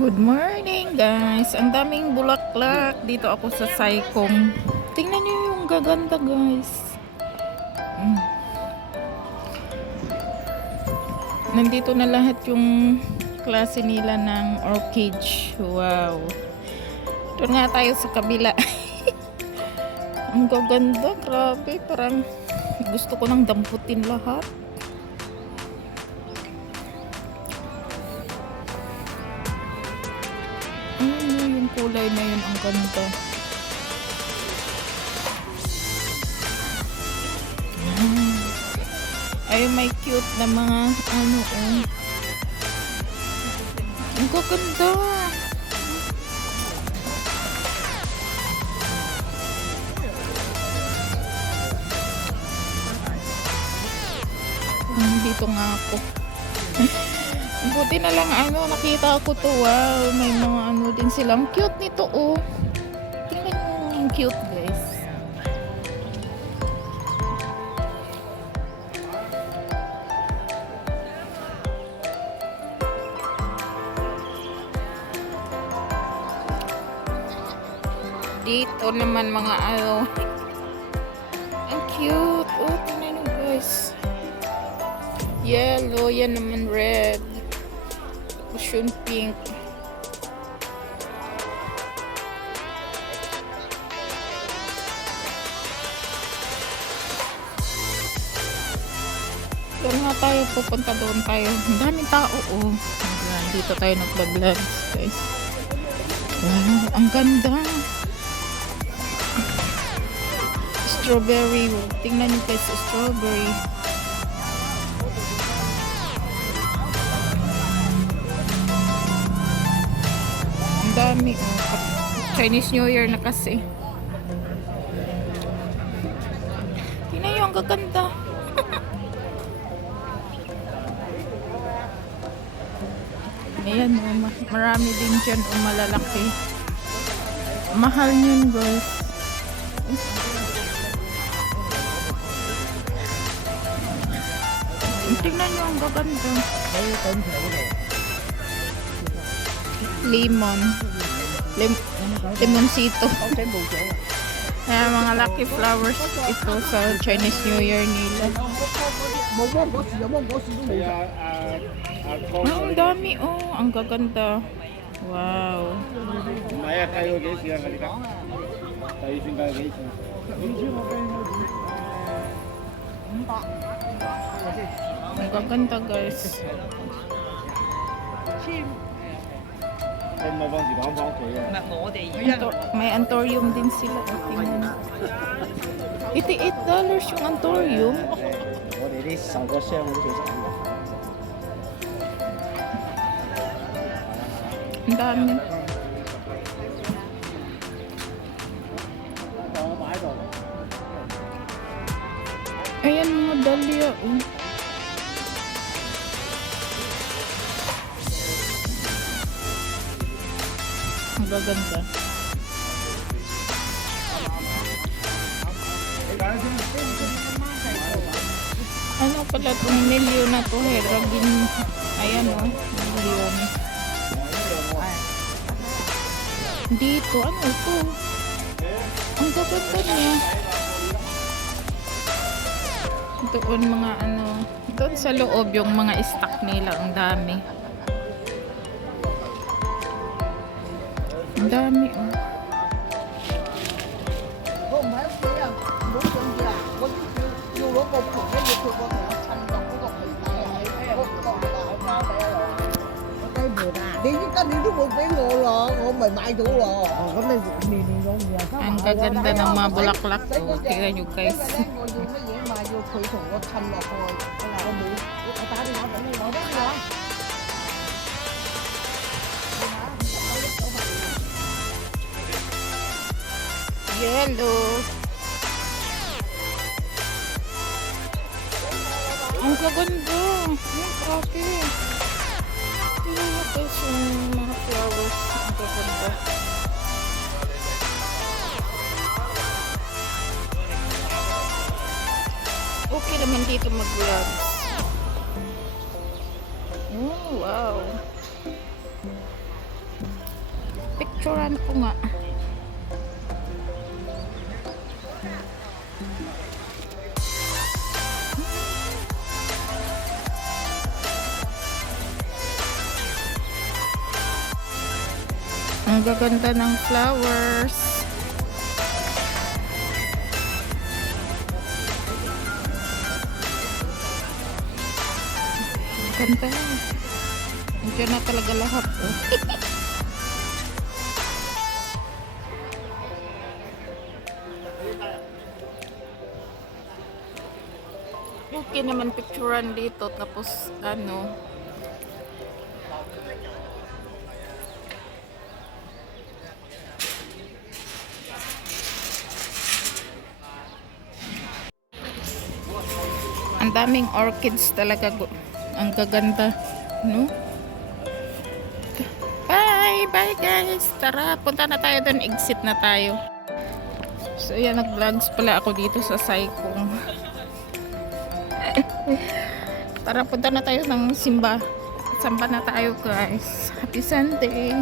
Good morning guys. Ang daming bulaklak. Dito ako sa Saicom. Tingnan niyo yung gaganda guys. Nandito na lahat yung klase nila ng orchid. Wow. Doon nga tayo sa kabila. Ang gaganda. Grabe. Parang gusto ko nang damputin lahat. Yung kulay na yun, ang ganda. Ay, may cute na mga ano, oh. Ang gaganda. Dito nga ako. Buti na lang nakita ko to. Wow, may mga din silang cute nito, oh. Tingnan mo, ang cute guys. Dito naman mga ang cute. Oh, tingnan nyo guys. Yellow, yan naman red. Tapos yung pink. Doon nga tayo, pupunta doon tayo. Ang daming tao, oh. Ayan, dito tayo nag-vlog, guys. Wow, ang ganda. Strawberry. Tingnan nyo guys, strawberry. Ang dami, oh. Chinese New Year na kasi. Tingnan nyo, ang gaganda. Ayan, marami din dyan malalaki. Mahal yun guys. Tingnan nyo, ang gaganda. Lemon. Lemonsito. Kaya mga lucky flowers ito sa Chinese New Year nila. Ang dami, oh. Ang gaganda. Wow. Ang gaganda guys. May antorium din sila. Tingnan. $88 yung antorium. Ang dami. Ayan mga dahlia, oh. Ang gaganda. Ano pala itong milyon na to? Heragin. Ayan, oh. Milyon. Dito, ano ito? Ang gaganda niya. Doon mga doon sa loob yung mga stock nila, ang dami. Ang dami, oh. Ang gaganda ng mga bulaklak, oh. Tingnan nyo guys. Yellow. Ang gaganda. Ang grabe. Tingnan mo guys yung mga flowers. Ang gaganda. Okay naman dito mag-vlog. Oh, wow. Picturean ko nga. Ang gaganda ng flowers. Ang ganda. Nandiyan na talaga lahat. Oh. Okay naman picturean dito. Tapos ano, ang daming orchids talaga. Ang gaganda, no? Bye! Bye guys! Tara, punta na tayo doon. Exit na tayo. So yan, nag-vlogs pala ako dito sa Saikong. Tara, punta na tayo ng simba. Samba na tayo guys. Happy Sunday!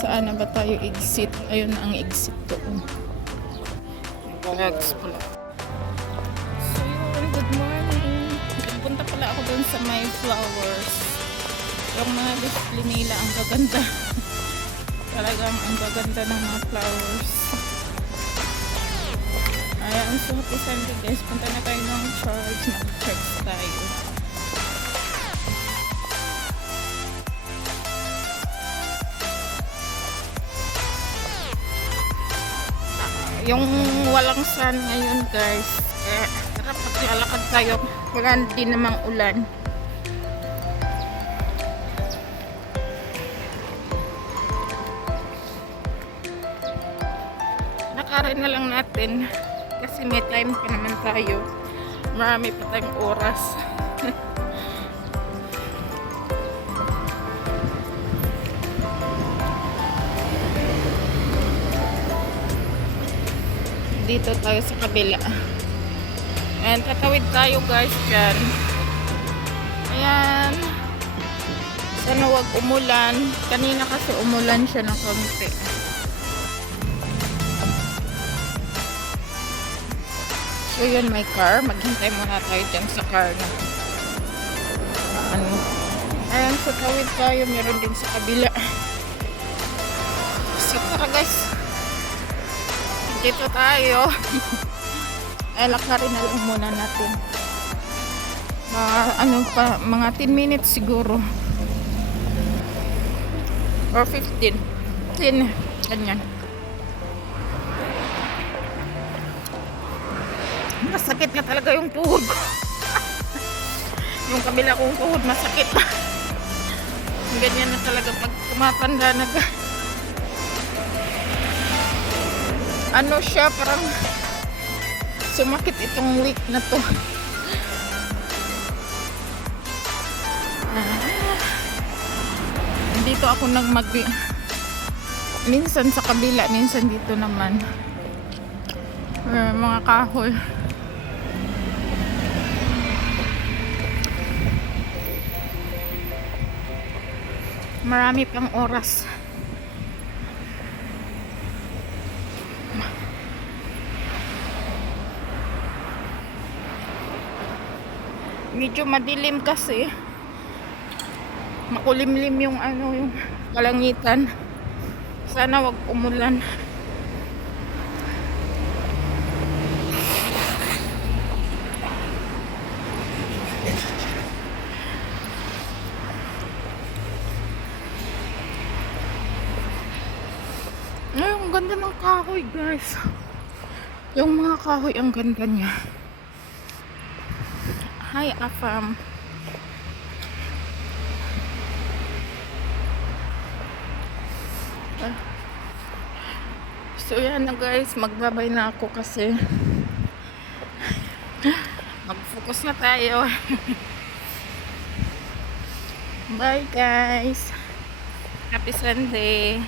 Saan na ba tayo exit? Ayun na ang exit doon. Vlogs pala. So yun, good morning. Nagpunta pala ako doon sa my flowers. Yung mga display nila, ang gaganda. Talagang ang gaganda ng mga flowers. Ayan, so happy Sunday guys. Punta na tayo ng church. Mag-church tayo. Yung walang sun ngayon guys. Tara, paglalakad tayo. Wala din namang ulan. Nakarin na lang natin. Kasi may time pa naman tayo. Marami pa tayong oras. Dito tayo sa kabila. And tatawid tayo guys dyan. Ayan. Sana wag umulan. Kanina kasi umulan siya ng konti. So yun, may car. Maghintay muna tayo dyan sa car na. Ano. Ayan, sa tawid tayo. Meron din sa kabila. So tara guys. Dito tayo. Ay, lakarin na lang muna natin. Ano pa, mga 10 minutes siguro. Or 15. 10. Ganyan. Masakit na talaga yung tuhod ko. Yung kabila kong tuhod, masakit na. Ganyan na talaga pag tumatanda na. Ano siya, parang sumakit itong week na to. Dito ako minsan sa kabila, minsan dito naman. Mga kahoy. Marami pang oras. Medyo madilim kasi. Makulimlim yung yung kalangitan. Sana wag umulan. Ay, ang ganda ng kahoy guys. Yung mga kahoy, ang ganda niya. Hi, Afam. So yan na guys, magbabay na ako kasi Focus na tayo. Bye guys. Happy Sunday.